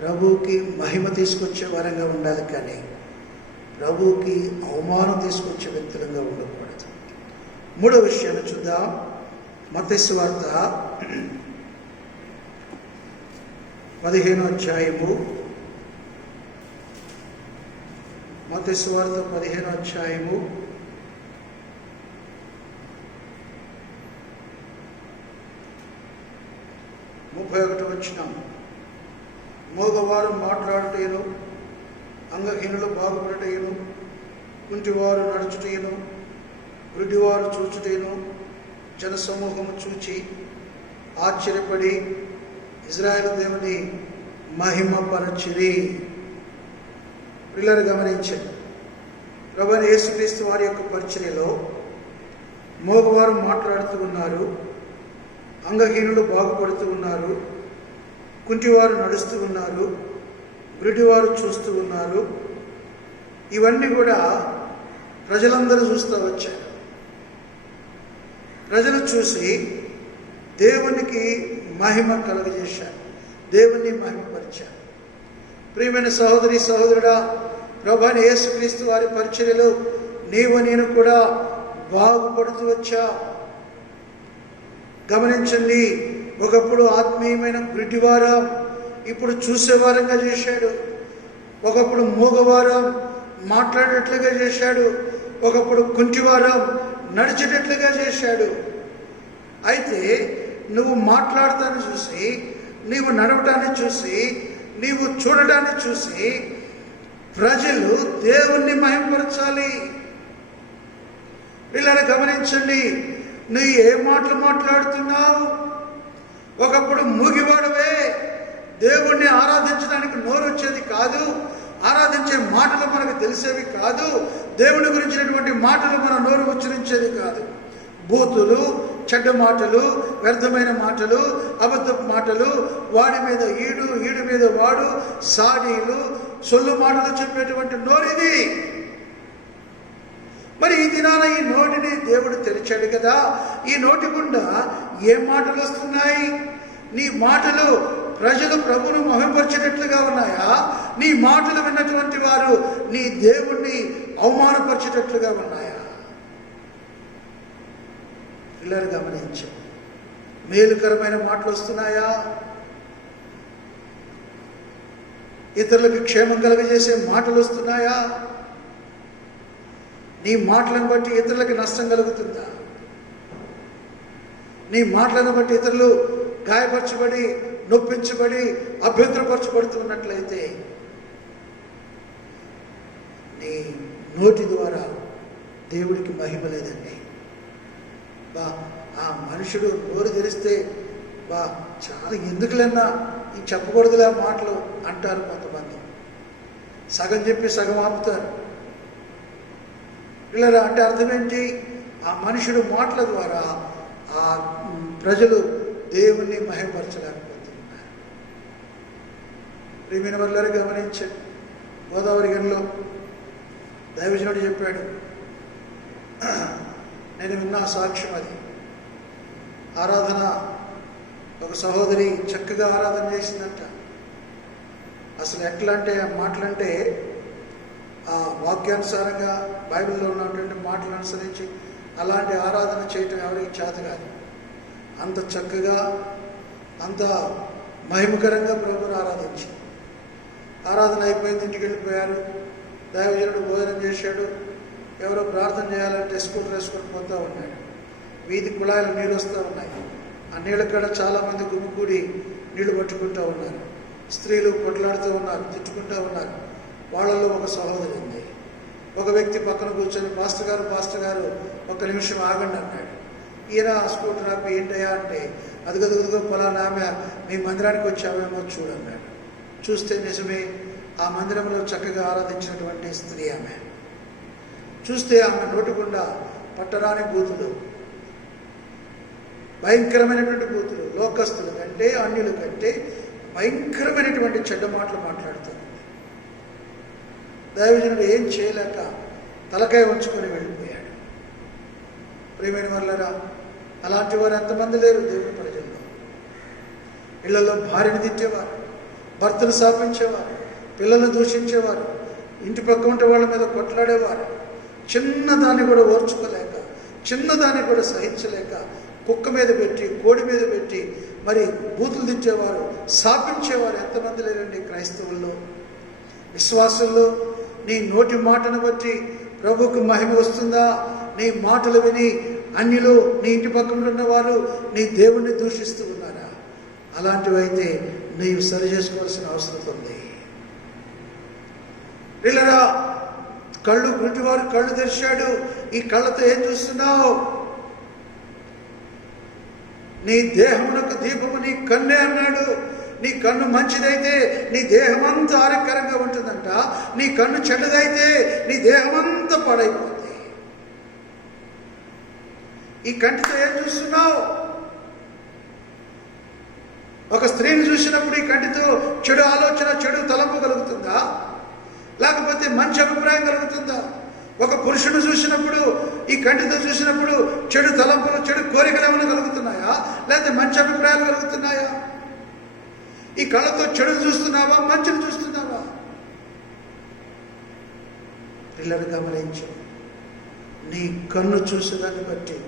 ప్రభువుకి మహిమ తీసుకొచ్చే వారంగా ఉండాలి, కానీ ప్రభువుకి అవమానం తీసుకొచ్చే వ్యక్తులంగా ఉండకూడదు. మూడో విషయాన్ని చూద్దాం. మత్తయి సువార్త 15వ అధ్యాయము. మత్తయి సువార్త 15వ అధ్యాయము 31వ వచనం. మోగవారు మాట్లాడుటేను, అంగహీనులు బాగుపడటేను, కుంటివారు నడుచుటేను, గుడ్డివారు చూచుటేను జనసమూహము చూచి ఆశ్చర్యపడి ఇజ్రాయేలు దేవుని మహిమపరచిరి. పిల్లలు గమనించండి, ప్రభువైన యేసుక్రీస్తు వారి యొక్క పరిచర్యలో మోగవారు మాట్లాడుతూ ఉన్నారు, అంగహీనులు బాగుపడుతూ ఉన్నారు, కుంటివారు నడుస్తూ ఉన్నారు, గుడ్డివారు చూస్తూ ఉన్నారు, ఇవన్నీ కూడా ప్రజలందరూ చూస్తూ వచ్చారు. ప్రజలు చూసి దేవునికి మహిమ కలుగజేశారు, దేవుణ్ణి మహిమపరిచారు. ప్రియమైన సహోదరి సహోదరుడా, ప్రభువైన యేసుక్రీస్తు వారి పరిచర్యలో నీవు నేను కూడా బాగుపడుతూ వచ్చా. గమనించండి, ఒకప్పుడు ఆత్మీయమైన గుడ్డివారం, ఇప్పుడు చూసేవారంగా చేశాడు. ఒకప్పుడు మూగవారం, మాట్లాడేట్లుగా చేశాడు. ఒకప్పుడు కుంటివారం, నడిచేటట్లుగా చేశాడు. అయితే నువ్వు మాట్లాడటాన్ని చూసి, నీవు నడవటాన్ని చూసి, నీవు చూడటాన్ని చూసి ప్రజలు దేవుణ్ణి మహిమపరచాలి. పిల్లలు గమనించండి, నువ్వు ఏ మాటలు మాట్లాడుతున్నావు? ఒకప్పుడు మూగివాడవే, దేవుణ్ణి ఆరాధించడానికి నోరు వచ్చేది కాదు, ఆరాధించే మాటలు మనకు తెలిసేవి కాదు, దేవుని గురించినటువంటి మాటలు మన నోరు ఉచ్చరించేది కాదు. బూతులు, చెడ్డ మాటలు, వ్యర్థమైన మాటలు, అబద్ధపు మాటలు, వాడి మీద ఈడు మీద వాడు, సాడీలు, సొల్లు మాటలు చెప్పేటువంటి నోరిది. మరి ఈ దినాన ఈ నోటిని దేవుడు తెరిచాడు కదా, ఈ నోటి గుండా ఏ మాటలు వస్తున్నాయి? నీ మాటలు ప్రజలు ప్రభువును మహిమపరిచేటట్లుగా ఉన్నాయా? నీ మాటలు విన్నటువంటి వారు నీ దేవుణ్ణి అవమానపరిచేటట్లుగా ఉన్నాయా? పిల్లలు గమనించు, మేలుకరమైన మాటలు వస్తున్నాయా? ఇతరులకు క్షేమం కలుగజేసే మాటలు వస్తున్నాయా? నీ మాటలను బట్టి ఇతరులకు నష్టం కలుగుతుందా? నీ మాటలను బట్టి ఇతరులు గాయపరచబడి, నొప్పించబడి, అభ్యంతరపరచబడుతున్నట్లయితే నీ నోటి ద్వారా దేవుడికి మహిమ లేదండి. ఆ మనుషుడు నోరు తెరిస్తే చాలా ఎందుకులన్నా ఈ చెప్పకూడదులే ఆ మాటలు అంటారు కొంతమంది. సగం చెప్పి సగం ఆపుతారు. పిల్లరా, అంటే అర్థం ఏంటి? ఆ మనుషుడు మాటల ద్వారా ఆ ప్రజలు దేవుణ్ణి మహిమపరచలేకపోతున్నారు. ప్రియమైన వారు గమనించండి, గోదావరి గనిలో దైవజనుడు చెప్పాడు, నేను విన్నా సాక్ష్యం అది. ఆరాధన, ఒక సహోదరి చక్కగా ఆరాధన చేసిందంట. అసలు ఎట్లా అంటే ఆ మాటలంటే ఆ వాక్యానుసారంగా బైబిల్లో ఉన్నటువంటి మాటలు అనుసరించి అలాంటి ఆరాధన చేయటం ఎవరికి చేత కాదు. అంత చక్కగా, అంత మహిమకరంగా ప్రభువును ఆరాధించి, ఆరాధన అయిపోయింది, ఇంటికి వెళ్ళిపోయారు. దైవజనుడు భోజనం చేశాడు. ఎవరో ప్రార్థన చేయాలంటే స్కూటర్ వేసుకొని పోతూ ఉన్నాడు. వీధి కుళాయిలు నీళ్ళు వస్తూ ఉన్నాయి. ఆ నీళ్ళ కాడ చాలామంది గుమికూడి నీళ్లు పట్టుకుంటూ ఉన్నారు. స్త్రీలు కొట్లాడుతూ ఉన్నారు, తిట్టుకుంటూ ఉన్నారు. వాళ్ళల్లో ఒక సహోదరి ఉంది. ఒక వ్యక్తి పక్కన కూర్చొని, పాస్టర్ గారు ఒక్క నిమిషం ఆగండి అన్నాడు. ఈయన ఆ స్కూటర్ ఆపి, ఏంటయ్యా అంటే, అదిగదుగుదుగో పలానా ఆమె మీ మందిరానికి వచ్చామేమో చూడన్నాడు. చూస్తే నిజమే, ఆ మందిరంలో చక్కగా ఆరాధించినటువంటి స్త్రీ ఆమె. చూస్తే ఆమె నోటికుండా పట్టరాని బూతులు, భయంకరమైనటువంటి బూతులు, లోకస్తుల కంటే అన్యుల కంటే భయంకరమైనటువంటి చెడ్డ మాటలు మాట్లాడుతుంది. దైవజనుడు ఏం చేయలేక తలకాయ ఉంచుకొని వెళ్ళిపోయాడు. ప్రియమైన వారులారా, అలాంటి వారు ఎంతమంది లేరు దేవుని ప్రజల్లో. ఇళ్లలో భార్యను తిట్టేవారు, భర్తను శాపించేవారు, పిల్లలను దూషించేవారు, ఇంటి పక్క ఉంటే వాళ్ళ మీద కొట్లాడేవారు, చిన్నదాన్ని కూడా ఓర్చుకోలేక, చిన్నదాన్ని కూడా సహించలేక కుక్క మీద పెట్టి, కోడి మీద పెట్టి మరి బూతులు తిట్టేవారు, శాపించేవారు ఎంతమంది లేరండి క్రైస్తవుల్లో. విశ్వాసుల్లో నీ నోటి మాటను బట్టి ప్రభువుకు మహిమ వస్తుందా? నీ మాటలు విని అన్యులు, నీ ఇంటి పక్కన ఉన్నవారు నీ దేవుణ్ణి దూషిస్తూ ఉన్నారా? అలాంటివైతే నీవు సరి చేసుకోవాల్సిన అవసరం ఉంది. పిల్లరా, కళ్ళు గుడ్డివారు కళ్ళు తెరిచాడు. ఈ కళ్ళతో ఏం చూస్తున్నావు? నీ దేహమునకు దీపము నీ కన్నే అన్నాడు. నీ కన్ను మంచిదైతే నీ దేహమంతా ఆరోగ్యకరంగా ఉంటుందంట. నీ కన్ను చెడ్డదైతే నీ దేహమంతా పాడైపోతుంది. ఈ కంటితో ఏం చూస్తున్నావు? ఒక స్త్రీని చూసినప్పుడు ఈ కంటితో చెడు ఆలోచన, చెడు తలంపు కలుగుతుందా? లేకపోతే మంచి అభిప్రాయం కలుగుతుందా? ఒక పురుషుని చూసినప్పుడు, ఈ కంటితో చూసినప్పుడు చెడు తలంపులు, చెడు కోరికలు ఏమైనా కలుగుతున్నాయా? లేకపోతే మంచి అభిప్రాయాలు కలుగుతున్నాయా? ఈ కళ్ళతో చెడును చూస్తున్నావా, మంచిని చూస్తున్నావా? పిల్లలు గమనించు, నీ కన్ను చూసేదాన్ని బట్టి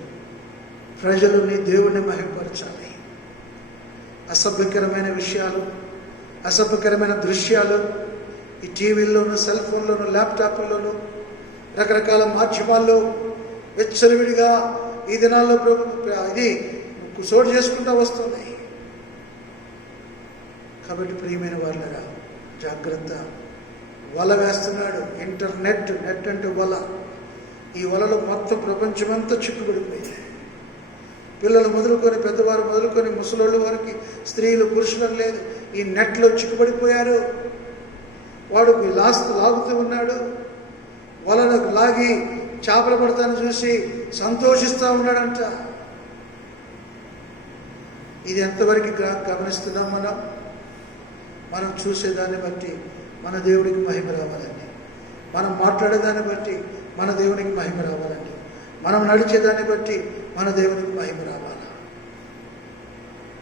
ప్రజలు నీ దేవుణ్ణి మహిమపరచాలి. అసభ్యకరమైన విషయాలు, అసభ్యకరమైన దృశ్యాలు ఈ టీవీల్లోనూ, సెల్ ఫోన్లోనూ, ల్యాప్టాప్ల్లోనూ, రకరకాల మాధ్యమాల్లో వెచ్చలవిడిగా ఈ దినాల్లో ఇది చోటు చేసుకుంటూ వస్తుంది. కాబట్టి ప్రియమైన వాళ్ళరా, జాగ్రత్త. వల వేస్తున్నాడు. నెట్ అంటే వల. ఈ వలలో మొత్తం ప్రపంచమంతా చిక్కుబడిపోయింది. పిల్లలు మొదలుకొని, పెద్దవారు మొదలుకొని, ముసలోళ్ళు వారికి, స్త్రీలు పురుషులు లేదు, ఈ నెట్లో చిక్కుబడిపోయారు. వాడు లాగుతూ ఉన్నాడు. వలను లాగి చేపలు పడతాను చూసి సంతోషిస్తూ ఉన్నాడంట. ఇది ఎంతవరకు గమనిస్తున్నాం మనం చూసేదాన్ని బట్టి మన దేవుడికి మహిమ రావాలండి. మనం మాట్లాడేదాన్ని బట్టి మన దేవునికి మహిమ రావాలండి. మనం నడిచేదాన్ని బట్టి మన దేవునికి మహిమ రావాలి.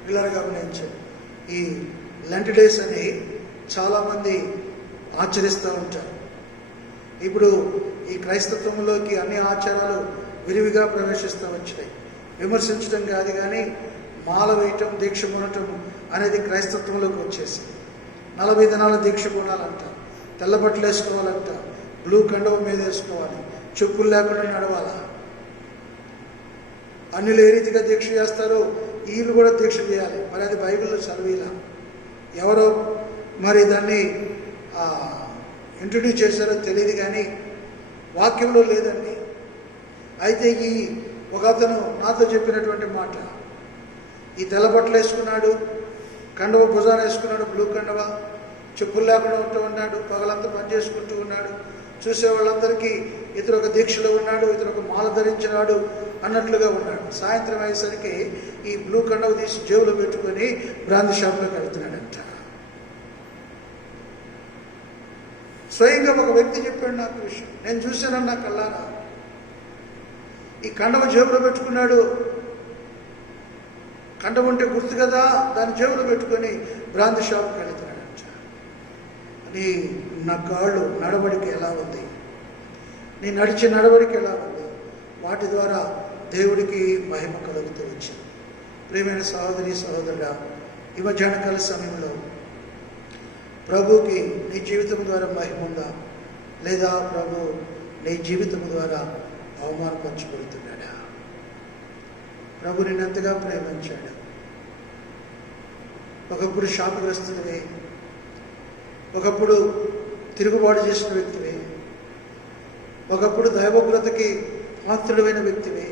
పిల్లలు గమనించండి, ఈ లెంట్ డేస్ అని చాలామంది ఆచరిస్తూ ఉంటారు. ఇప్పుడు ఈ క్రైస్తత్వంలోకి అన్ని ఆచారాలు విరివిగా ప్రవేశిస్తూ వచ్చినాయి. విమర్శించడం కాదు కానీ మాల వేయటం, దీక్ష కొనటం అనేది క్రైస్తత్వంలోకి వచ్చేసి 40 దినాల దీక్ష కొనాలంట, తెల్ల బట్టలు వేసుకోవాలంట, బ్లూ కండవ మీద వేసుకోవాలి, చెప్పులు లేకుండా నడవాలా. అన్యులు ఏ రీతిగా దీక్ష చేస్తారో వీళ్ళు కూడా దీక్ష చేయాలి. మరి అది బైబిల్లో చదివేలా, ఎవరో మరి దాన్ని ఇంట్రడ్యూస్ చేశారో తెలియదు కానీ వాక్యంలో లేదండి. అయితే ఈ ఒక అతను నాతో చెప్పినటువంటి మాట, ఈ తెల్ల బట్టలు వేసుకున్నాడు, కండవ భుజాన వేసుకున్నాడు, బ్లూ కండవ, చెప్పులు లేకుండా ఉంటూ ఉన్నాడు, పగలంతా పని చేసుకుంటూ ఉన్నాడు. చూసే వాళ్ళందరికీ ఇతరు ఒక దీక్షలో ఉన్నాడు, ఇతరు ఒక మాల ధరించినాడు అన్నట్లుగా ఉన్నాడు. సాయంత్రం అయ్యేసరికి ఈ బ్లూ కండవ తీసి జేబులో పెట్టుకొని బ్రాందీ షాప్లోకి వెళ్తున్నాడంట. స్వయంగా ఒక వ్యక్తి చెప్పాడు నాకు విషయం, నేను చూశానని నా కళ్ళారా. ఈ కండవ జేబులో పెట్టుకున్నాడు. కండవ ఉంటే గుర్తు కదా, దాన్ని జేబులో పెట్టుకొని బ్రాందీ షాప్కి వెళ్తున్నాడంట. నీ నా కాళ్ళు నడవడిక ఎలా ఉంది, నీ నడిచే నడవడిక ఎలా ఉంది, వాటి ద్వారా దేవుడికి మహిమ కలుగుతూ వచ్చింది. ప్రియమైన సహోదరి సహోదరుడా, ఈ మధ్యాహ్నకాల సమయంలో ప్రభుకి నీ జీవితం ద్వారా మహిమ ఉందా, లేదా ప్రభు నీ జీవితం ద్వారా అవమానపరచబడుతున్నాడా? ప్రభు నిన్ను ఎంతగా ప్రేమించాడు. ఒకప్పుడు శాపగ్రస్తుడివి, ఒకప్పుడు తిరుగుబాటు చేసిన వ్యక్తివి, ఒకప్పుడు దైవోగ్రతకి పాత్రుడైన వ్యక్తివి,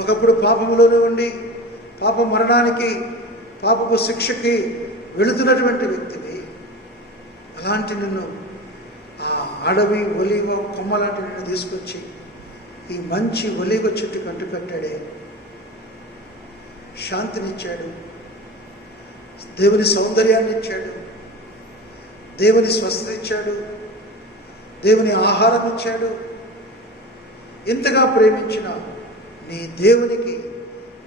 ఒకప్పుడు పాపంలోనే ఉండి పాప మరణానికి, పాపపు శిక్షకి వెళుతున్నటువంటి వ్యక్తివి. అలాంటి నిన్ను ఆ అడవి ఒలీవ కొమ్మ లాంటి నిన్ను తీసుకొచ్చి ఈ మంచి ఒలీవ చెట్టు కంటు కట్టాడే. శాంతినిచ్చాడు, దేవుని సౌందర్యాన్ని ఇచ్చాడు, దేవుని స్వస్థత ఇచ్చాడు, దేవుని ఆహారం ఇచ్చాడు. ఇంతగా ప్రేమించిన నీ దేవునికి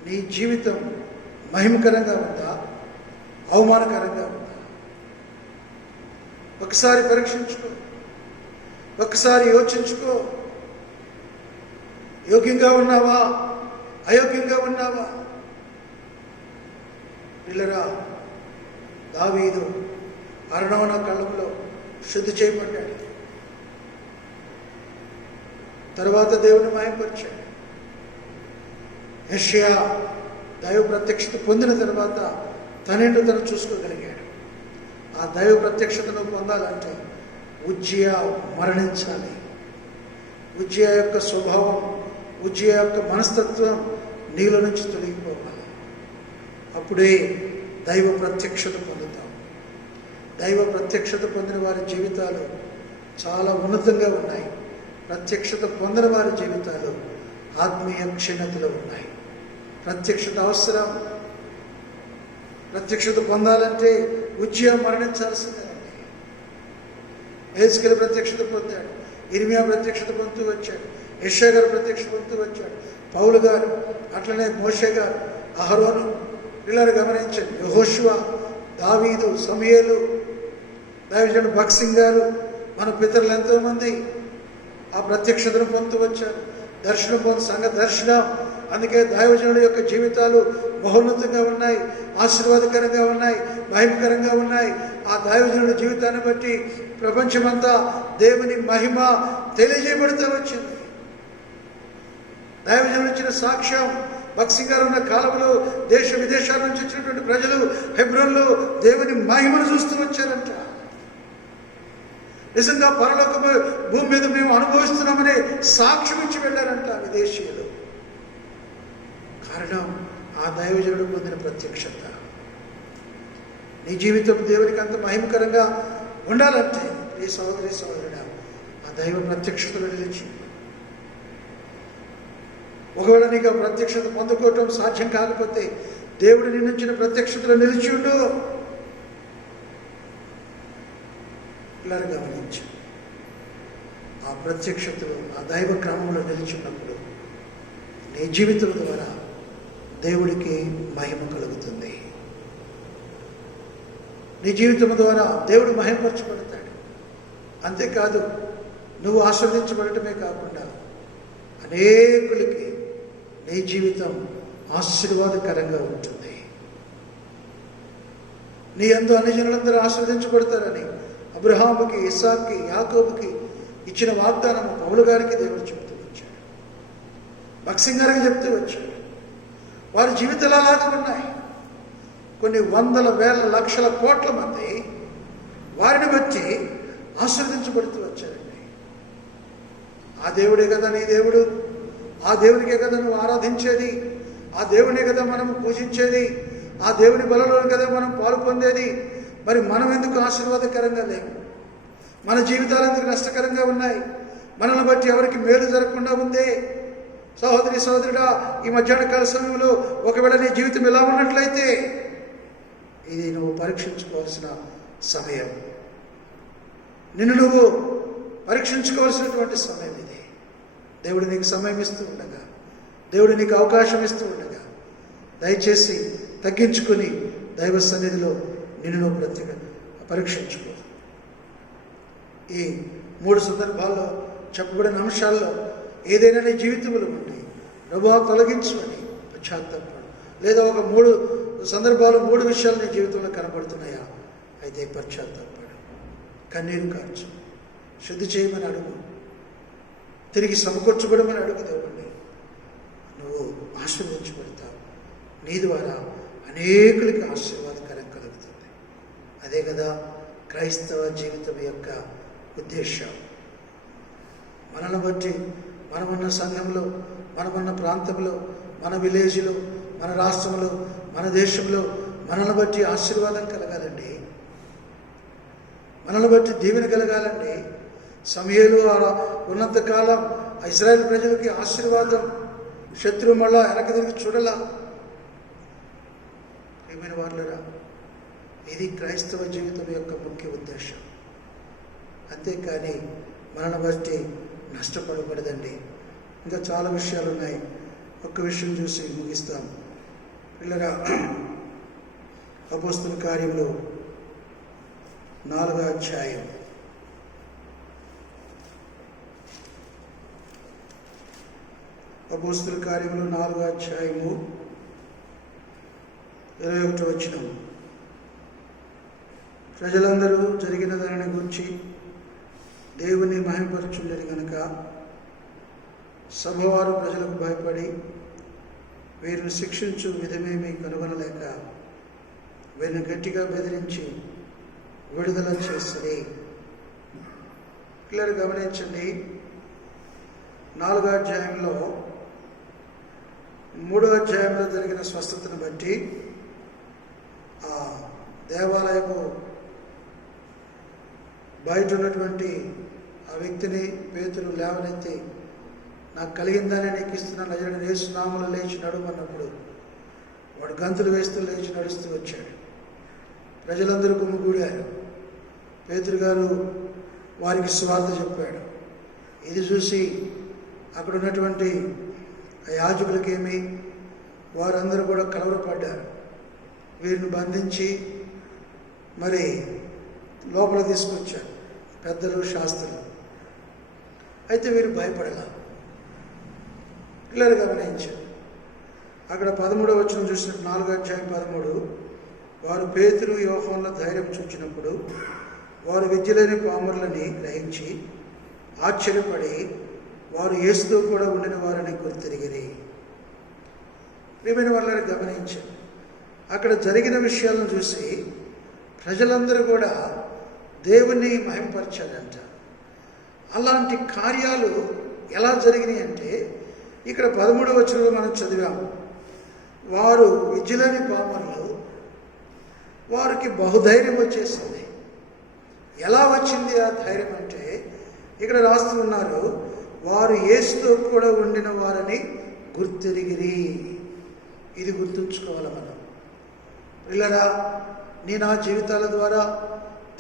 నీ జీవితం మహిమకరంగా ఉందా, అవమానకరంగా ఉందా? ఒకసారి పరీక్షించుకో, ఒకసారి యోచించుకో. యోగ్యంగా ఉన్నావా, అయోగ్యంగా ఉన్నావా? పిల్లరా, దావీదు అరణవన కళ్ళంలో శుద్ధి చేయబడ్డాడు. తర్వాత దేవుని మహిమపరిచాడు. యెషయా దైవ ప్రత్యక్షత పొందిన తర్వాత తనేంటో తను చూసుకోగలిగాడు. ఆ దైవ ప్రత్యక్షతను పొందాలంటే ఉజ్జియా మరణించాలి. ఉజ్జియా యొక్క స్వభావం, ఉజ్జియా యొక్క మనస్తత్వం నీలో నుంచి తొలగిపోవాలి. అప్పుడే దైవ ప్రత్యక్షత పొందుతాం. దైవ ప్రత్యక్షత పొందిన వారి జీవితాలు చాలా ఉన్నతంగా ఉన్నాయి. ప్రత్యక్షత పొందిన వారి జీవితాలు ఆత్మీయ క్షీణతలో ఉన్నాయి. ప్రత్యక్షత అవసరం. ప్రత్యక్షత పొందాలంటే ఉజ్జియా మరణించాల్సిందేనండి. హెజ్కేలు ప్రత్యక్షత పొందాడు, ఇర్మియా ప్రత్యక్షత పొందుతూ వచ్చాడు, యెషయా గారు ప్రత్యక్షత పొందుతూ వచ్చాడు, పౌలు గారు, అట్లనే మోషే గారు, అహరోను, పిల్లలు గమనించండి, యెహోషువ, దావీదు, సమూయేలు, దైవజనుడు భగత్ సింగ్ గారు, మన పితరులు ఎంతోమంది ఆ ప్రత్యక్షతను పొందుతూ వచ్చారు. దర్శనం సంఘ దర్శనం. అందుకే దైవజనుల యొక్క జీవితాలు మహోన్నతంగా ఉన్నాయి, ఆశీర్వాదకరంగా ఉన్నాయి, మహిమకరంగా ఉన్నాయి. ఆ దైవజనుడి జీవితాన్ని బట్టి ప్రపంచమంతా దేవుని మహిమ తెలియజేయబడుతూ వచ్చింది. దైవజనులు ఇచ్చిన సాక్ష్యం, భగత్ సింగ్ గారు ఉన్న కాలంలో దేశ విదేశాల నుంచి వచ్చినటువంటి ప్రజలు హెబ్రోన్లో దేవుని మహిమను చూస్తూ వచ్చారంట. నిజంగా పరలోకము భూమి మీద మేము అనుభవిస్తున్నామనే సాక్ష్యం ఇచ్చి వెళ్ళారంట విదేశీయులు. కారణం ఆ దైవజనుడు పొందిన ప్రత్యక్షత. నీ జీవితం దేవునికి అంత మహిమకరంగా ఉండాలంటే ఈ సహోదరి సహోదరుడా ఆ దైవ ప్రత్యక్షతలో నిలిచి, ఒకవేళ నీకు ఆ ప్రత్యక్షత పొందుకోవటం సాధ్యం కాకపోతే దేవుడు నిన్నుంచిన ప్రత్యక్షతలో నిలిచి ఉండు. ఇలా గమనించు, ఆ ప్రత్యక్షతలో ఆ దైవ క్రమంలో నిలిచినప్పుడు నీ జీవితం ద్వారా దేవుడికి మహిమ కలుగుతుంది. నీ జీవితం ద్వారా దేవుడు మహిమపరచబడతాడు. అంతేకాదు, నువ్వు ఆస్వాదించబడటమే కాకుండా అనేకులకి నీ జీవితం ఆశీర్వాదకరంగా ఉంటుంది. నీ యందు అన్ని జనులందరూ ఆస్వాదించబడతారని అబ్రహాముకి, ఇస్సాకుకి, యాకోబుకి ఇచ్చిన వాగ్దానం పౌలు గారికి దేవుడు చెబుతూ వచ్చాడు, భగత్ సింగ్ గారికి చెప్తూ వచ్చాడు. వారి జీవితాలు అలాగే ఉన్నాయి. కొన్ని వందల వేల లక్షల కోట్ల మంది వారిని బట్టి ఆశీర్వదించబడుతూ వచ్చారండి. ఆ దేవుడే కదా నీ దేవుడు, ఆ దేవునికే కదా నువ్వు ఆరాధించేది, ఆ దేవునే కదా మనం పూజించేది, ఆ దేవుని బలలో కదా మనం పాలు పొందేది. మరి మనం ఎందుకు ఆశీర్వాదకరంగా లేవు? మన జీవితాలు ఎందుకు నష్టకరంగా ఉన్నాయి? మనల్ని బట్టి ఎవరికి మేలు జరగకుండా ఉందే? సహోదరి సహోదరుడా, ఈ మధ్యాహ్న కాల సమయంలో ఒకవేళ నీ జీవితం ఎలా ఉన్నట్లయితే ఇది నువ్వు పరీక్షించుకోవాల్సిన సమయం. నిన్ను నువ్వు పరీక్షించుకోవాల్సినటువంటి సమయం ఇది. దేవుడు నీకు సమయం ఇస్తూ ఉండగా, దేవుడు నీకు అవకాశం ఇస్తూ ఉండగా దయచేసి తగ్గించుకొని దైవ సన్నిధిలో నిన్ను నువ్వు పరీక్షించుకో. ఈ 3 సందర్భాల్లో చెప్పబడిన అంశాల్లో ఏదైనా నీ జీవితంలో ఉండి ప్రభువా తొలగించమని పశ్చాత్తాపడు, లేదా ఒక 3 సందర్భాలు 3 విషయాలు నీ జీవితంలో కనబడుతున్నాయా? అయితే పశ్చాత్తాపడు, కన్నీరు కార్చు, శుద్ధి చేయమని అడుగు, తిరిగి సమకూర్చబడమని అడుగు. దేవుణ్ణి నువ్వు ఆశీర్వదించబడతావు. నీ ద్వారా అనేకులకి ఆశీర్వాదకరం కలుగుతుంది. అదే కదా క్రైస్తవ జీవితం యొక్క ఉద్దేశం. మనల్ని బట్టి మనమున్న సంఘంలో, మనమున్న ప్రాంతంలో, మన విలేజ్లో, మన రాష్ట్రంలో, మన దేశంలో మనల్ని బట్టి ఆశీర్వాదం కలగాలండి. మనల్ని బట్టి దీవెన కలగాలండి. సమూయేలు ఉన్నంతకాలం ఇశ్రాయేలు ప్రజలకి ఆశీర్వాదం, శత్రువు మళ్ళా వెనక్కి తిరిగి చూడలా. ప్రియమైన వాళ్ళరా, ఇది క్రైస్తవ జీవితం యొక్క ముఖ్య ఉద్దేశం. అంతేకాని మనల్ని బట్టి నష్టపడకూడదండి. ఇంకా చాలా విషయాలు ఉన్నాయి. ఒక్క విషయం చూసి ముగిస్తాం. పిల్లరా, అపోస్తల కార్యంలో 4వ అధ్యాయం అపోస్తల కార్యంలో 4వ అధ్యాయము 21వ వచనం. ప్రజలందరూ జరిగిన దానిని గురించి దేవుని మహిమపరచుండని గనుక సభవారు ప్రజలకు భయపడి వీరిని శిక్షించు విధమేమీ కనుగొనలేక వీరిని గట్టిగా బెదిరించి విడుదల చేస్తుంది. పిల్లలు గమనించండి, 4వ అధ్యాయంలో 3వ అధ్యాయంలో జరిగిన స్వస్థతను బట్టి ఆ దేవాలయము బయట ఉన్నటువంటి ఆ వ్యక్తిని పేతురు లేవనెత్తి, నాకు కలిగిందని నీకు ఇస్తున్నాను, నజరేయుడైన యేసు నామములో లేచి నడుమన్నప్పుడు వాడు గంతులు వేస్తూ లేచి నడుస్తూ వచ్చాడు. ప్రజలందరూ గుమిగూడారు. పేతురు గారు వారికి సువార్త చెప్పాడు. ఇది చూసి అక్కడ ఉన్నటువంటి యాజకులకేమి వారందరూ కూడా కలవరపడ్డారు. వీరిని బంధించి మరి లోపల తీసుకొచ్చారు పెద్దలు, శాస్త్రులు. అయితే వీరు భయపడలా. పిల్లలు గమనించారు. అక్కడ 13వ వచనం చూసినట్టు 4వ అధ్యాయం 13, వారు పేతురు యోహానుల ధైర్యం చూచినప్పుడు వారు విద్యలేని పామరులని గ్రహించి ఆశ్చర్యపడి వారు యేసుతో కూడా ఉండిన వారిని గుర్తిరిగిరి. ప్రియమైన వాళ్ళని గమనించారు. అక్కడ జరిగిన విషయాలను చూసి ప్రజలందరూ కూడా దేవుణ్ణి మహింపరచారంట. అలాంటి కార్యాలు ఎలా జరిగినాయి అంటే ఇక్కడ 13వ వచనంలో మనం చదివాము. వారు విద్యలేని పామరులు, వారికి బహుధైర్యం వచ్చేసింది. ఎలా వచ్చింది ఆ ధైర్యం అంటే ఇక్కడ రాస్తూ ఉన్నారు, వారు యేసుతో కూడా ఉండిన వారని గుర్తెరిగిరి. ఇది గుర్తుంచుకోవాలి మనం. పిల్లరా, నీ నా జీవితాల ద్వారా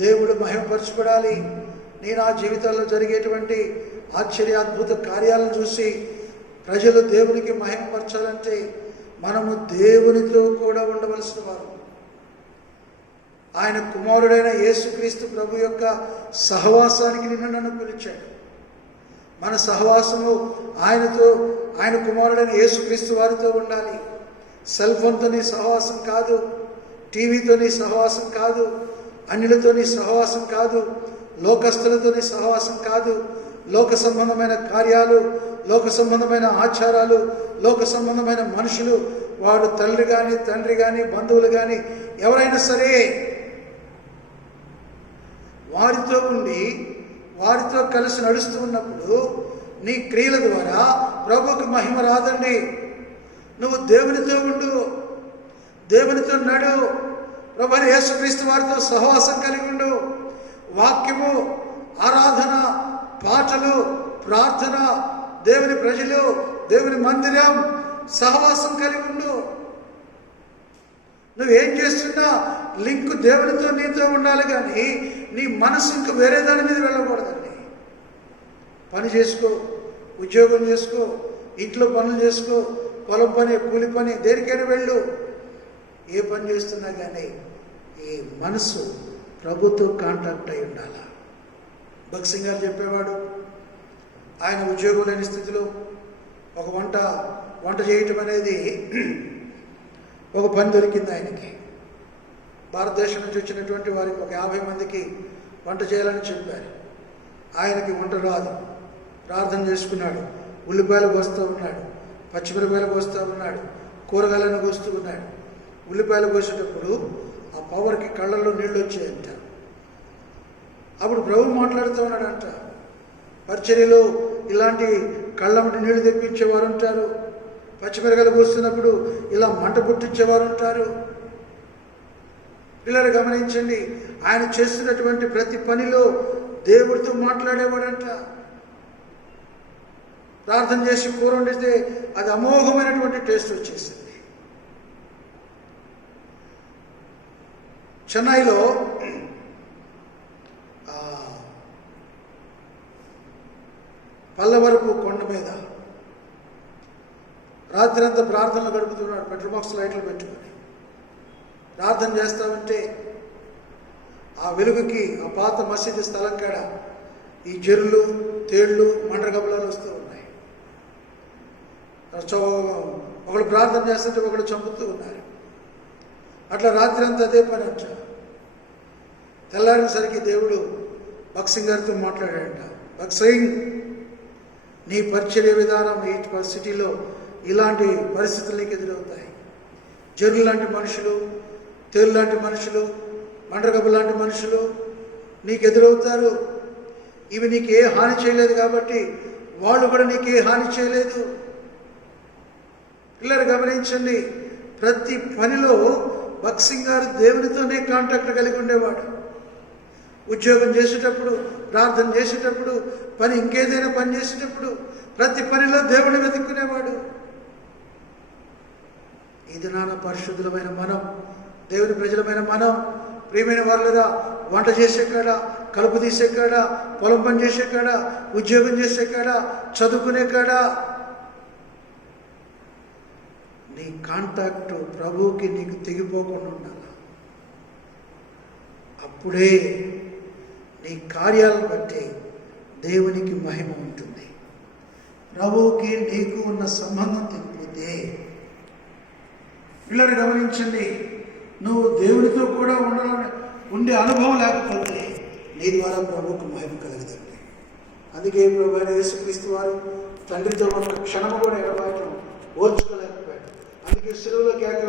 దేవుడు మహిమపరచబడాలి. నీ నా జీవితాల్లో జరిగేటువంటి ఆశ్చర్యాద్భుత కార్యాలను చూసి ప్రజలు దేవునికి మహిమపరచాలంటే మనము దేవునితో కూడా ఉండవలసిన వారు. ఆయన కుమారుడైన యేసుక్రీస్తు ప్రభు యొక్క సహవాసానికి నిన్ను నన్ను పిలిచాడు. మన సహవాసము ఆయనతో, ఆయన కుమారుడైన యేసుక్రీస్తు వారితో ఉండాలి. సెల్ ఫోన్తో నీ సహవాసం కాదు, టీవీతో నీ సహవాసం కాదు, అన్యులతో నీ సహవాసం కాదు, లోకస్తులతో నీ సహవాసం కాదు. లోక సంబంధమైన కార్యాలు, లోక సంబంధమైన ఆచారాలు, లోక సంబంధమైన మనుషులు, వాడు తల్లి కానీ, తండ్రి కానీ, బంధువులు కానీ ఎవరైనా సరే వారితో ఉండి వారితో కలిసి నడుస్తూ ఉన్నప్పుడు నీ క్రియల ద్వారా ప్రభువుకు మహిమ రాదండి. నువ్వు దేవునితో ఉండు, దేవునితో నడు, ప్రభువైన యేసుక్రీస్తు వారితో సహవాసం కలిగి ఉండు. వాక్యము, ఆరాధన, పాటలు, ప్రార్థన, దేవుని ప్రజలు, దేవుని మందిరం, సహవాసం కలిగి ఉండు. నువ్వేం చేస్తున్నా లింకు దేవునితో నీతో ఉండాలి, కానీ నీ మనసు ఇంక వేరే దాని మీద వెళ్ళకూడదండి. పని చేసుకో, ఉద్యోగం చేసుకో, ఇంట్లో పనులు చేసుకో, పొలం పని, కూలి పని, దేనికైనా వెళ్ళు. ఏ పని చేస్తున్నా కానీ ఈ మనసు ప్రభుతో కాంటాక్ట్ అయి ఉండాలి. భగత్ సింగ్ గారు చెప్పేవాడు, ఆయన ఉద్యోగం లేని స్థితిలో ఒక వంట చేయటం అనేది ఒక పని దొరికింది ఆయనకి. భారతదేశం నుంచి వచ్చినటువంటి వారికి ఒక 50 మందికి వంట చేయాలని చెప్పారు. ఆయనకి వంట రాదు. ప్రార్థన చేసుకున్నాడు, ఉల్లిపాయలు కోస్తూ ఉన్నాడు, పచ్చిమిరపాయలు కోస్తూ ఉన్నాడు, కూరగాయలను కోస్తూ ఉన్నాడు. ఉల్లిపాయలు కోసేటప్పుడు ఆ పవర్కి కళ్ళల్లో నీళ్ళు వచ్చాయంట. అప్పుడు ప్రభు మాట్లాడుతూ ఉన్నాడంట, పరిచర్యలో ఇలాంటి కళ్ళమ్మటి నీళ్లు తెప్పించేవారు ఉంటారు, పచ్చిమిరకాయలు కోస్తున్నప్పుడు ఇలా మంట పుట్టించేవారు ఉంటారు. పిల్లలు గమనించండి, ఆయన చేస్తున్నటువంటి ప్రతి పనిలో దేవుడితో మాట్లాడేవాడంట. ప్రార్థన చేసి కూర వండితే అది అమోఘమైనటువంటి టేస్ట్ వచ్చేసింది. చెన్నైలో పల్లవరపు కొండ మీద రాత్రి అంతా ప్రార్థనలు గడుపుతున్నాడు. పెట్రోల్ బాక్స్ లైట్లు పెట్టుకుని ప్రార్థన చేస్తూ ఉంటే ఆ వెలుగుకి ఆ పాత మసీదు స్థలం కాడ ఈ జెర్రులు, తేళ్లు, మండ్రగబ్బలాలు వస్తూ ఉన్నాయి. ఒకడు ప్రార్థన చేస్తుంటే ఒకడు చంపుతూ ఉన్నారు. అట్లా రాత్రి అంతా అదే పని అంట. తెల్లారేసరికి దేవుడు భగత్ సింగ్ గారితో మాట్లాడాడంట, భగత్ సింగ్, నీ పరిచర్య విధానం ఈ సిటీలో ఇలాంటి పరిస్థితులు నీకు ఎదురవుతాయి. జర్రు లాంటి మనుషులు, తేలు లాంటి మనుషులు, మండ్రగబ్బ లాంటి మనుషులు నీకు ఎదురవుతారు. ఇవి నీకు ఏ హాని చేయలేదు కాబట్టి వాళ్ళు కూడా నీకు ఏ హాని చేయలేదు. పిల్లలు గమనించండి, ప్రతి పనిలో భగత్ సింగ్ గారు దేవునితోనే కాంటాక్ట్ కలిగి ఉండేవాడు. ఉద్యోగం చేసేటప్పుడు, ప్రార్థన చేసేటప్పుడు, పని ఇంకేదైనా పని చేసేటప్పుడు ప్రతి పనిలో దేవుని వెతుక్కునేవాడు. ఇది నాన్న పరిశుద్ధులమైన మనం, దేవుని ప్రజలమైన మనం ప్రియమైన వాళ్ళరా, వంట చేసే కాడ, కలుపు తీసే కాడ, పొలం పని చేసే కాడ, ఉద్యోగం చేసే కాడ, చదువుకునే కాడ నీ కాంటాక్ట్ ప్రభువుకి నీకు తెగిపోకుండా ఉండాలి. అప్పుడే నీ కార్యాలను బట్టి దేవునికి మహిమ ఉంటుంది. ప్రభువుకి నీకు ఉన్న సంబంధం తెగిపోతే, పిల్లలు గమనించండి, నువ్వు దేవునితో కూడా ఉండే అనుభవం లేకపోతే నీ ద్వారా ప్రభువుకు మహిమ కలుగుతుంది. అందుకే ప్రభువైన యేసుక్రీస్తు వారు తండ్రితో ఒక క్షణము కూడా ఎడబాయటం ఓర్చుకోలేకపోయాడు. అందుకే శిలువలో కేక